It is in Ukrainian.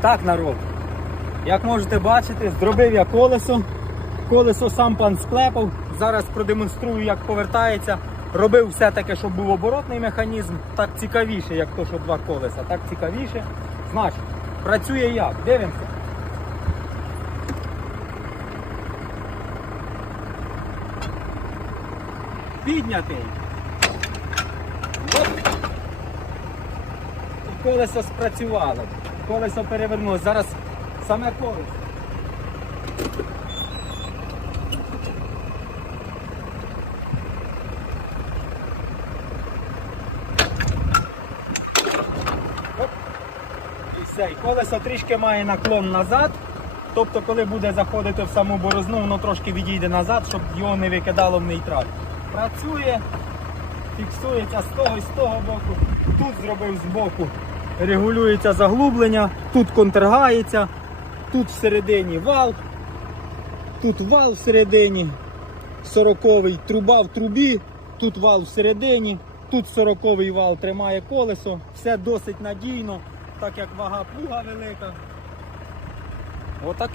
Так, народ. Як можете бачити, зробив я колесо. Колесо сам пан склепав. Зараз продемонструю, як повертається. Робив все таке, щоб був оборотний механізм. Так цікавіше, як то, що два колеса. Так цікавіше. Значить, працює як? Дивимося. Піднятий. Оп. Колесо спрацювало. Колесо перевернулося. Зараз саме колесо. Колесо трішки має наклон назад. Тобто, коли буде заходити в саму борозну, воно трошки відійде назад, щоб його не викидало в нейтраль. Працює, фіксується з того і з того боку. Тут зробив з боку, регулюється заглублення, тут контргається, тут всередині вал, тут вал всередині, 40-й труба в трубі, тут вал всередині, тут 40-й вал тримає колесо, все досить надійно, так як вага плуга велика. Отаке.